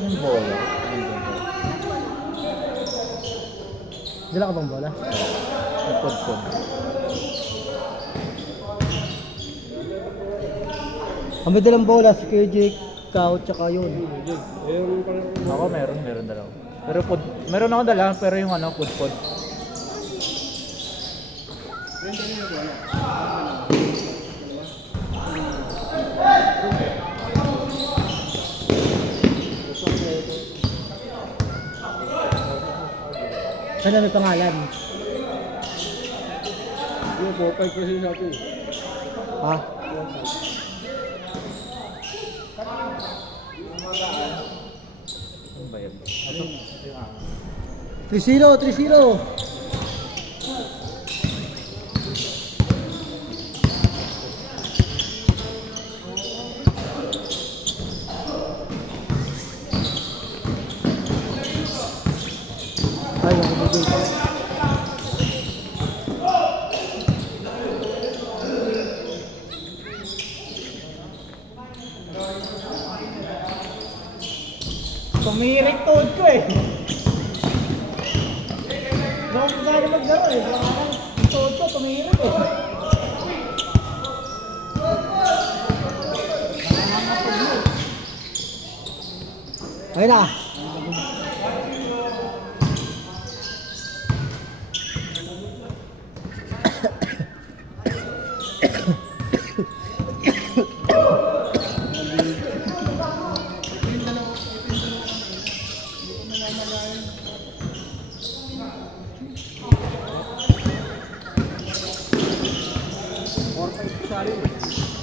Anong bola? Dala ka bang bola? Nagpod-pod. Ang may dalang bola, si KJ, Kao, tsaka yun. Ako meron dalawa. Pero pod, meron ako dala, pero yung ano, pod-pod. Sana may pangalan. Yung 4-5 kasi sa atin. Ha? Ano ba yun? Ano? 3-0, 3-0. Ay, ang bigay. Tumirik toad ko eh. Bakit ka na maglaro eh? Toad ko, tumirik eh. Ayun na.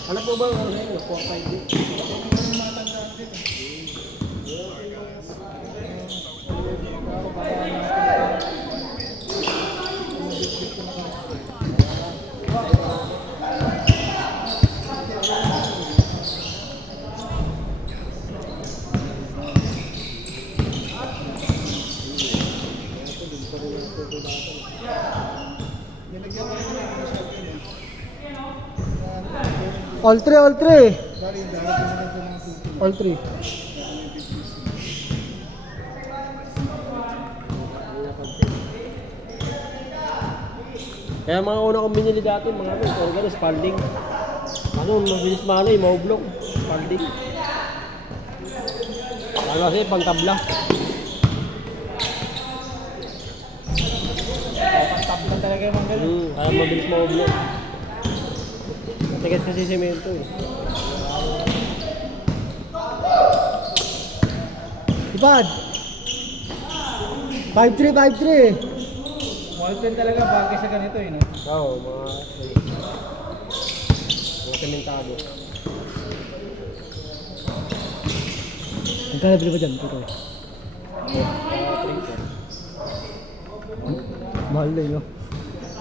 Ano po ba ang ano yun? 4-5 din? All three, all three. All three. Kaya mga una kong binili dati, mga ano, kung gano'n, spalding. Ano, mabilis malo eh, maublok. Spalding. Ano kasi, pang tabla. Pang-tablan talaga yung mga ganun. Kaya mabilis maublok. Matigas kasi semento eh. Ipad. 5-3, 5-3. Molten talaga bagay sa ganito eh, no? Oo, mga sementado. Ang kala bili ba dyan? Ito. Mahal na yun.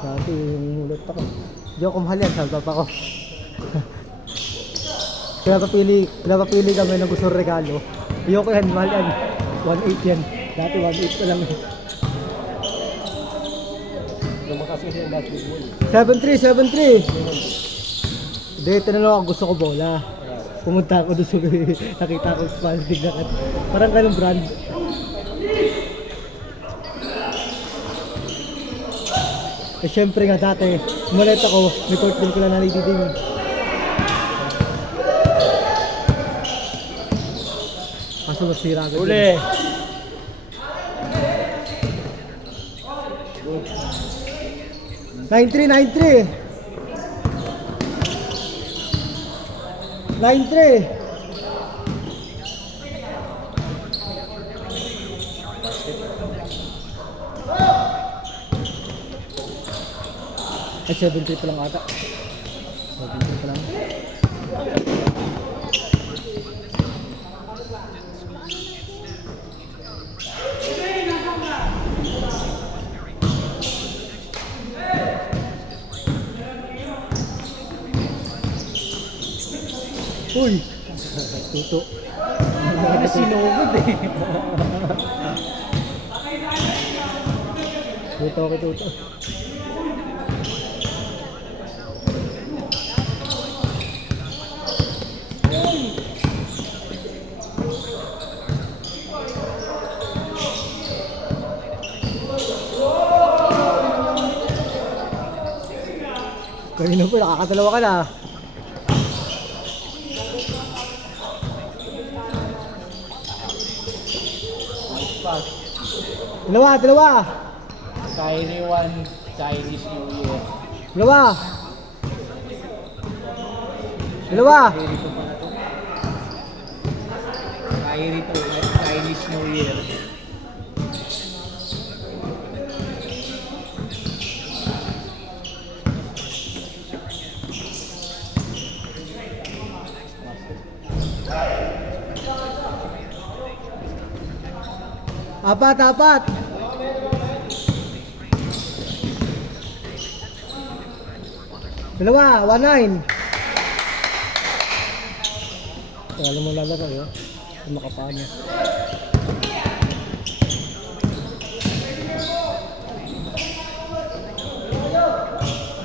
Dati yung ulit ako. Hindi ako mahal yan, sabi pa ko. Pinapapili kami ng gusto regalo. Ayoko yan, mahal yan. 1.8 yan. Dati 1.8 pa lang. Lumakas kasi yung basketball. 7-3, 7-3. Hindi, tinanong ako gusto ko bola. Pumunta ako doon sa nakita ko spalding na parang ganun brand. Eh syempre nga dati, umalit ako, may court din ko lang nalididing. Kaso masira agad. Uli! Yun. 9-3, 9-3. 9-3. Ay, 7-3 pa lang ata. 7-3 pa lang. Uy! Tuto. Ano sinugod eh. Tuto ako, tuto. Ayun po, nakakadalawa ka na. Dalawa. Kyrie 1, Chinese New Year. Dalawa. Kyrie 2, Chinese New Year. Apat. Dalawa, 1-9. Alam mo lalaro yun. Makapaan niya.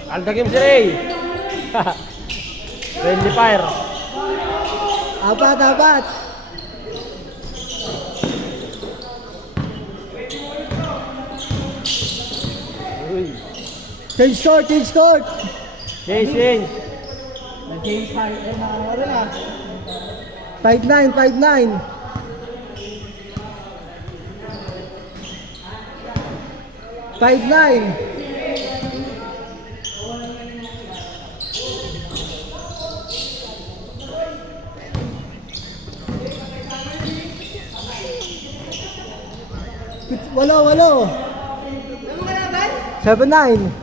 Alta game si Ray. Friendly fire. Apat. Change start. Change. Nag-change tayo. Nakawala na. 5-9. 5-9. Walo. 7-9.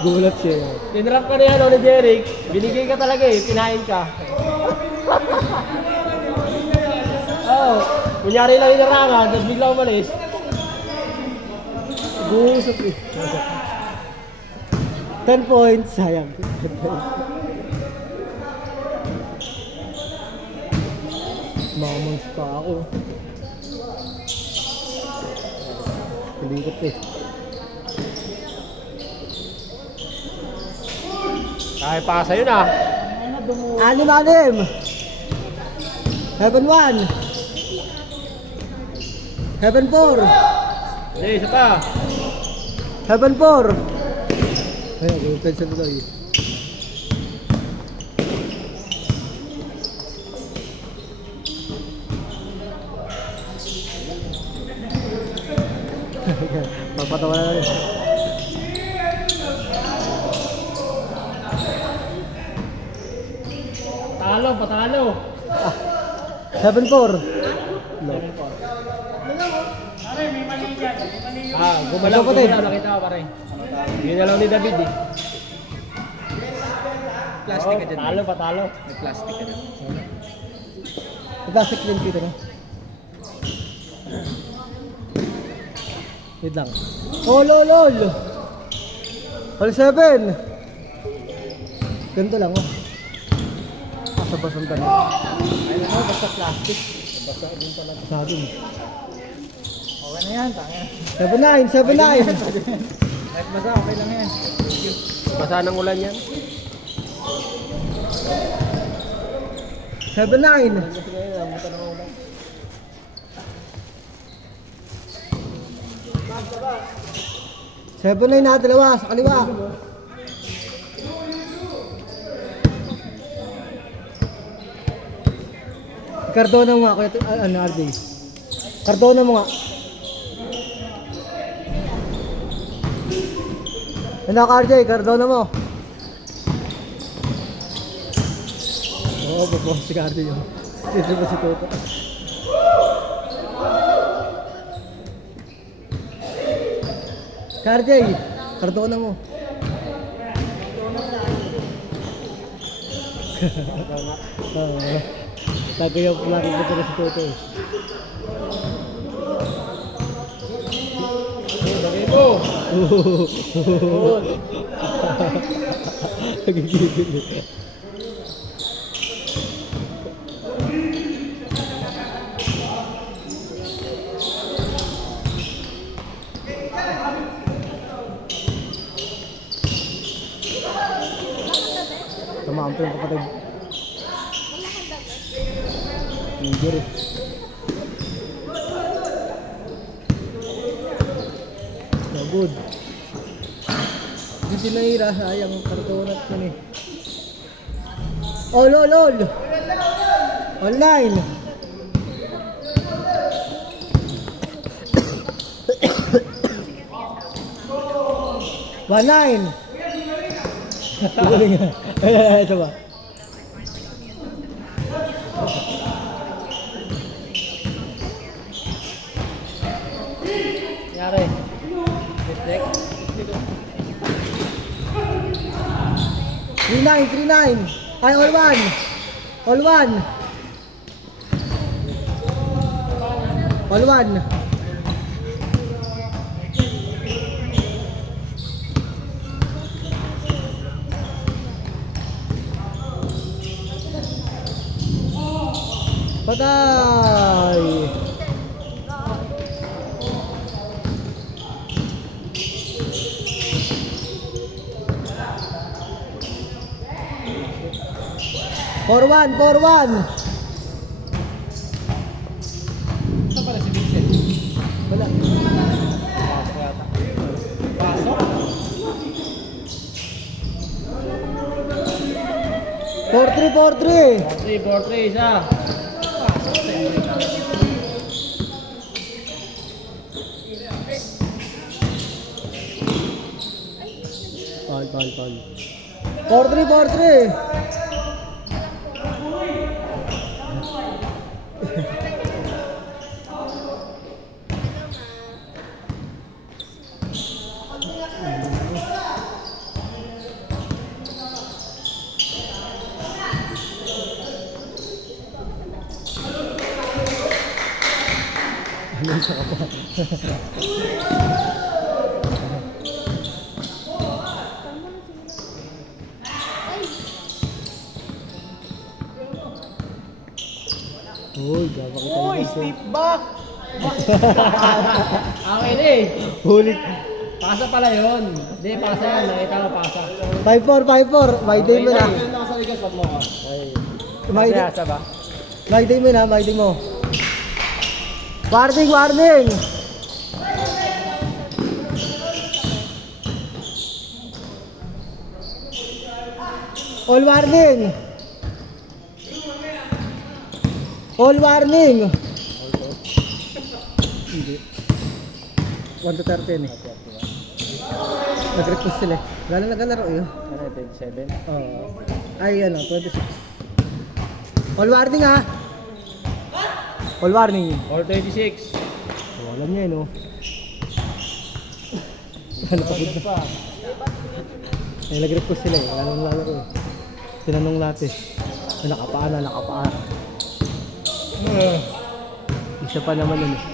Gulat siya. Tinrap ka na yan, ni Jeric. Binigay ka talaga eh, pinain ka. Kunyari lang yung narangan, tapos bigla umalis. Gusot eh. 10 points, sayang. Mamans pa ako. Pilikot eh. Kaya pasa yun ah. 6-6. 7-1. 7-4. Isa pa. 7-4. Ayun, yung pencil ko eh. Papatawa na rin. Patalo. 7-4. Gumalaw, nakita ko pare. Ginalaw ni David eh. Plastic ka dyan. Patalo. May plastic ka dyan. Plastic din dito no? Wait lang. Lol. All 7. Ganito lang oh. Basa-basang tanong. Ayun mo, basta plastic. Basta din talaga. Sabi mo. Okay na yan, tanga. 7-9. Kahit basa, okay lang yan. Basa ng ulan yan. 7-9. 7-9 na dalawa sa kaliwa. Cardona mo nga, kuya, RJ. Cardona mo nga. Ano ka, RJ? Cardona mo. Oo, babawang si RJ yun. Dito ba si Toto? RJ, Cardona mo. Tagay yung lagi ko na si Toto eh. Bagay mo. Nagigigil eh. kapatid. Tiger eh. No good. Hindi sinahira, sayang kartonat nun eh. Oh, lol! Online! One-line! Ito ba? Nangyari. Check. 3-9! Ay, all one! All one! All one! Patay! For one! Saan pala si Vincent? Wala. Pasok yata. Pasok? 4-3! 4-3 isa. Foul. 4-3! Ano isa ka pa? Uy, gaba kita Uy, dito. step back! Okay na eh. Hulit. Pasa pala yun. Hindi, pasa yan. Nakita mo, pasa. 5-4. May day mo na. Nasa ligas, wag mo ka. May day. Asa ba? May day mo na, may day mo. Warning! All warning! Hindi. 1-30 eh. Nag-request sila eh. Wala na naglalaro yun. Ano, 27? Ay, 26. All warning ha! All warning. Or 26? Oh, alam niya yun, oh. Ano pa? Ay, nag-request sila eh. Wala nang lalaro eh. Tinanong natin. Nakapaan. Isa pa naman yun eh.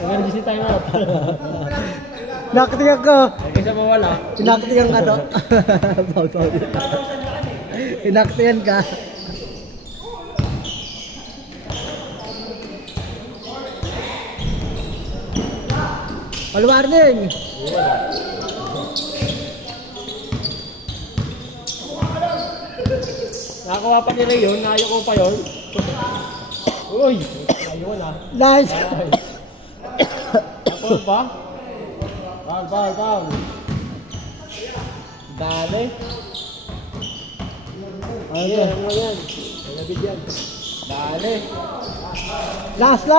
Emergency time out. Nakatiyan ko. Kaysa mawala. Nakatiyan ka to. Inaktiyan ka. All warning. Nakakuha pa nila yun. Naayok ko pa yun. Uy! Ayun ah. Nice. Ako pa? Foul. Dali. Ayan, ano yan? Nalabid yan. Dali. Last.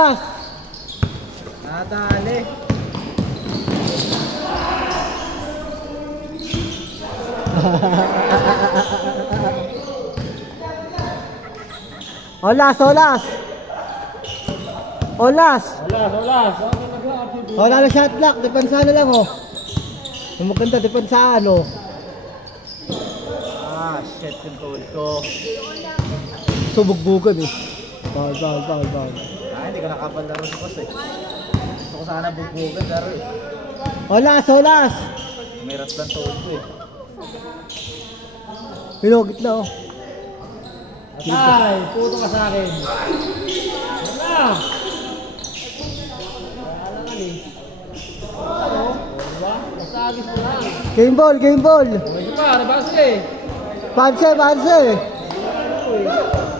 Dali. Olas. Wala na shot block, depensa na lang oh. Yung maganda, depensaan oh. Shit yung tool ko. Subugbugan eh. Foul. Hindi ko nakapalaro sa kasi. Gusto ko sana bugbugan pero Olas. may rat lang tool ko eh. Pinogit na oh. Ay, puto ka sa akin. Wala! Wala nga eh. Ano? Diba? Basta agis mo lang. Game ball, game ball. Medyo pa, nabasa eh. Panse, panse. Ano eh.